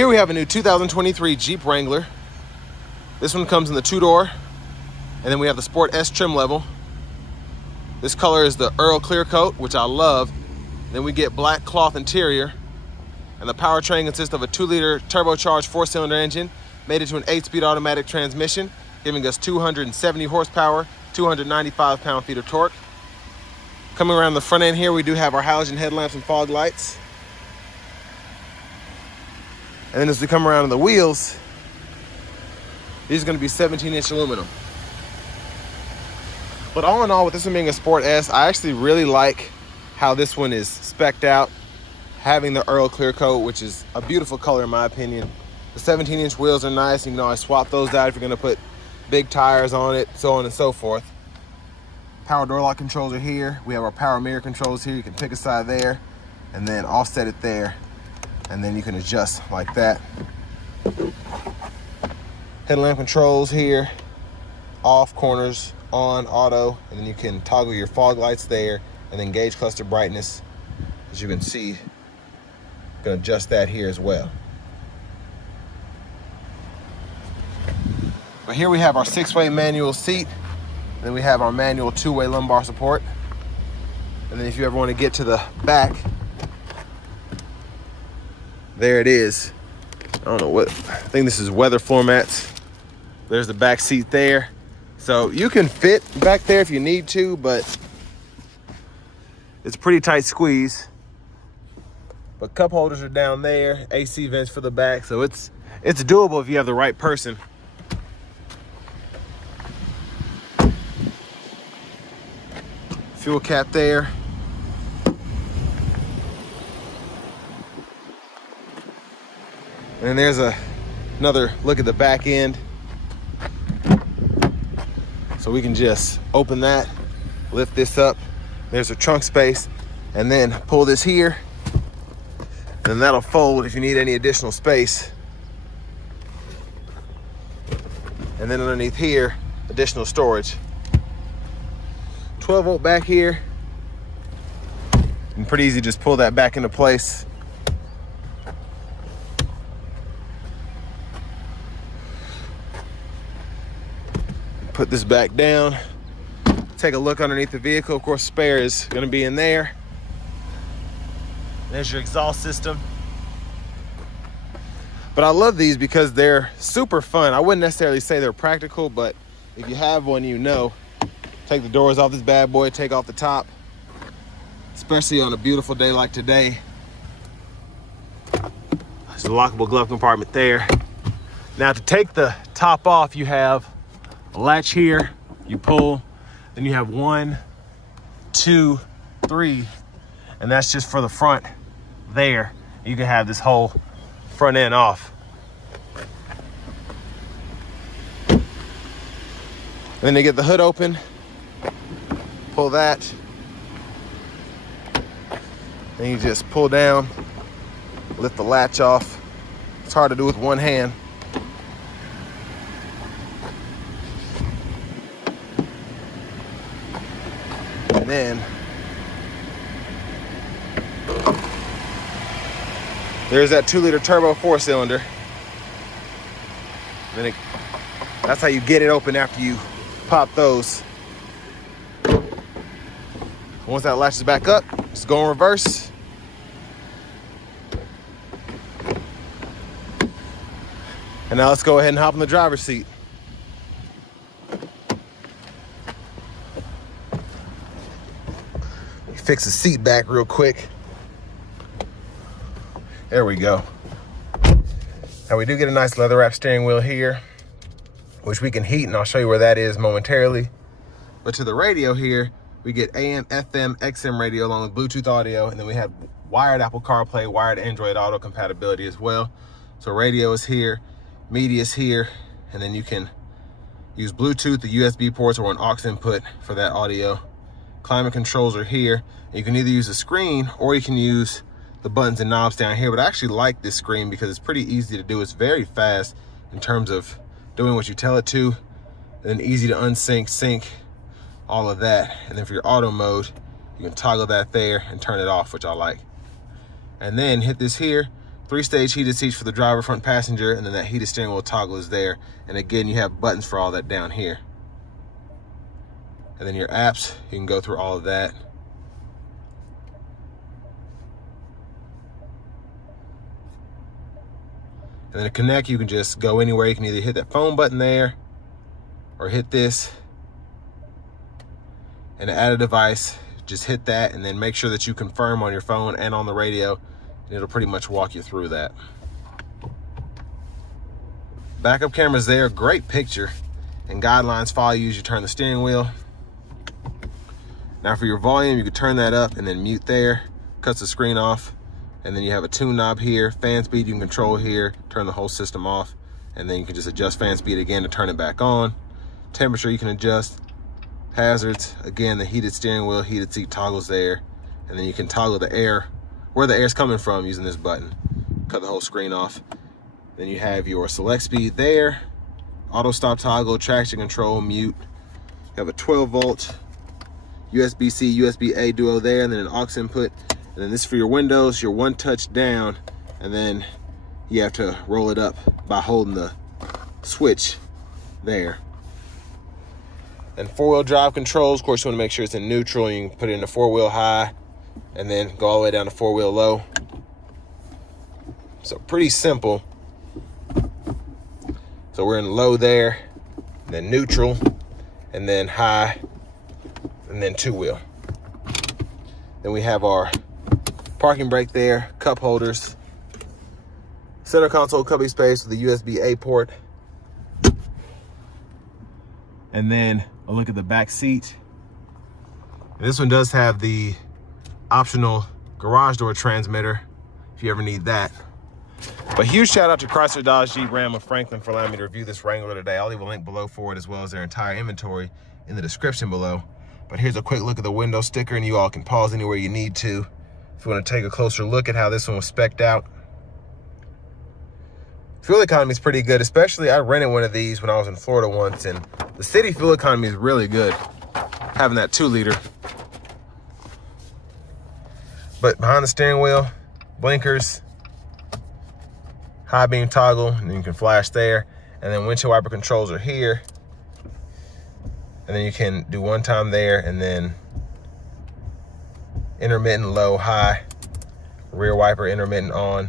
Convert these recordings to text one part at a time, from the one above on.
Here we have a new 2023 Jeep Wrangler. This one comes in the 2-door, and then we have the Sport S trim level. This color is the Earl Clear Coat, which I love. Then we get black cloth interior, and the powertrain consists of a 2-liter turbocharged 4-cylinder engine made into an 8-speed automatic transmission, giving us 270 horsepower, 295 pound-feet of torque. Coming around the front end here, we do have our halogen headlamps and fog lights. And then as we come around on the wheels, these are going to be 17-inch aluminum. But all in all, with this one being a Sport S, I actually really like how this one is spec'd out, having the Earl Clear Coat, which is a beautiful color in my opinion. The 17-inch wheels are nice. You can always swap those out if you're going to put big tires on it, so on and so forth. Power door lock controls are here. We have our power mirror controls here. You can pick a side there and then offset it there, and then you can adjust like that. Headlamp controls here, off, corners, on, auto, and then you can toggle your fog lights there, and then gauge cluster brightness. As you can see, you can adjust that here as well. But here we have our 6-way manual seat. And then we have our manual 2-way lumbar support. And then if you ever want to get to the back, there it is. I don't know what, I think this is weather floor mats. There's the back seat there. So you can fit back there if you need to, but it's a pretty tight squeeze. But cup holders are down there, AC vents for the back, so it's doable if you have the right person. Fuel cap there. And there's another look at the back end. So we can just open that, lift this up. There's a trunk space, and then pull this here. And that'll fold if you need any additional space. And then underneath here, additional storage. 12-volt back here. And pretty easy, just pull that back into place. Put this back down. Take a look underneath the vehicle. Of course, spare is going to be in there. There's your exhaust system. But I love these because they're super fun. I wouldn't necessarily say they're practical, but if you have one, you know. Take the doors off this bad boy, take off the top, especially on a beautiful day like today. There's a lockable glove compartment there. Now to take the top off, you have a latch here, you pull, then you have 1, 2, 3, and that's just for the front there. You can have this whole front end off. And then to get the hood open, pull that, then you just pull down, lift the latch off. It's hard to do with one hand. And then there's that 2-liter turbo 4-cylinder. Then that's how you get it open after you pop those. Once that latches back up, just go in reverse. And now let's go ahead and hop in the driver's seat. Fix the seat back real quick. There we go. Now we do get a nice leather wrap steering wheel here, which we can heat, and I'll show you where that is momentarily. But to the radio here, we get AM, FM, XM radio along with Bluetooth audio, and then we have wired Apple CarPlay, wired Android Auto compatibility as well. So radio is here, media is here, and then you can use Bluetooth, the USB ports, or an aux input for that audio. Climate controls are here. You can either use a screen or you can use the buttons and knobs down here, but I actually like this screen because it's pretty easy to do. It's very fast in terms of doing what you tell it to, and then easy to unsync, sync, all of that. And then for your auto mode, you can toggle that there and turn it off, which I like. And then hit this here 3-stage heated seats for the driver, front passenger, and then that heated steering wheel toggle is there. And again, you have buttons for all that down here. And then your apps, you can go through all of that. And then to connect, you can just go anywhere. You can either hit that phone button there or hit this. And to add a device, just hit that and then make sure that you confirm on your phone and on the radio, and it'll pretty much walk you through that. Backup camera's there, great picture, and guidelines follow you as you turn the steering wheel. Now for your volume, you can turn that up and then mute there, cuts the screen off. And then you have a tune knob here, fan speed you can control here, turn the whole system off, and then you can just adjust fan speed again to turn it back on. Temperature you can adjust. Hazards, again, the heated steering wheel, heated seat toggles there, and then you can toggle the air, where the air's coming from using this button. Cut the whole screen off. Then you have your select speed there, auto stop toggle, traction control, mute. You have a 12-volt USB-C, USB-A duo there, and then an aux input. And then this is for your windows, your one touch down, and then you have to roll it up by holding the switch there. And 4-wheel drive controls, of course, you want to make sure it's in neutral. You can put it in the 4-wheel high and then go all the way down to 4-wheel low. So pretty simple. So we're in low there, then neutral, and then high, and then 2-wheel. Then we have our parking brake there, cup holders, center console cubby space with a USB-A port. And then a look at the back seat. And this one does have the optional garage door transmitter if you ever need that. But huge shout out to Chrysler, Dodge, Jeep, Ram, and Franklin for allowing me to review this Wrangler today. I'll leave a link below for it as well as their entire inventory in the description below. But here's a quick look at the window sticker, and you all can pause anywhere you need to if you want to take a closer look at how this one was spec'd out. Fuel economy is pretty good, especially I rented one of these when I was in Florida once, and the city fuel economy is really good, having that 2-liter. But behind the steering wheel, blinkers, high beam toggle, and you can flash there. And then windshield wiper controls are here. And then you can do one time there, and then intermittent low, high, rear wiper intermittent on,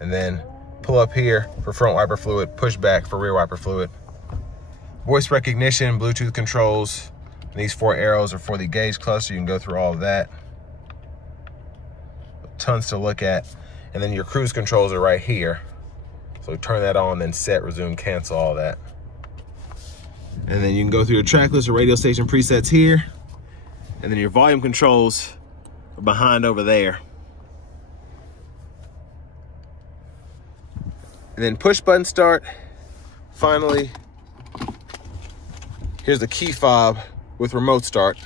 and then pull up here for front wiper fluid, push back for rear wiper fluid. Voice recognition, Bluetooth controls. And these 4 arrows are for the gauge cluster. You can go through all of that. Tons to look at. And then your cruise controls are right here. So turn that on, then set, resume, cancel, all that. And then you can go through your track list or radio station presets here. And then your volume controls are behind over there. And then push button start. Finally, here's the key fob with remote start.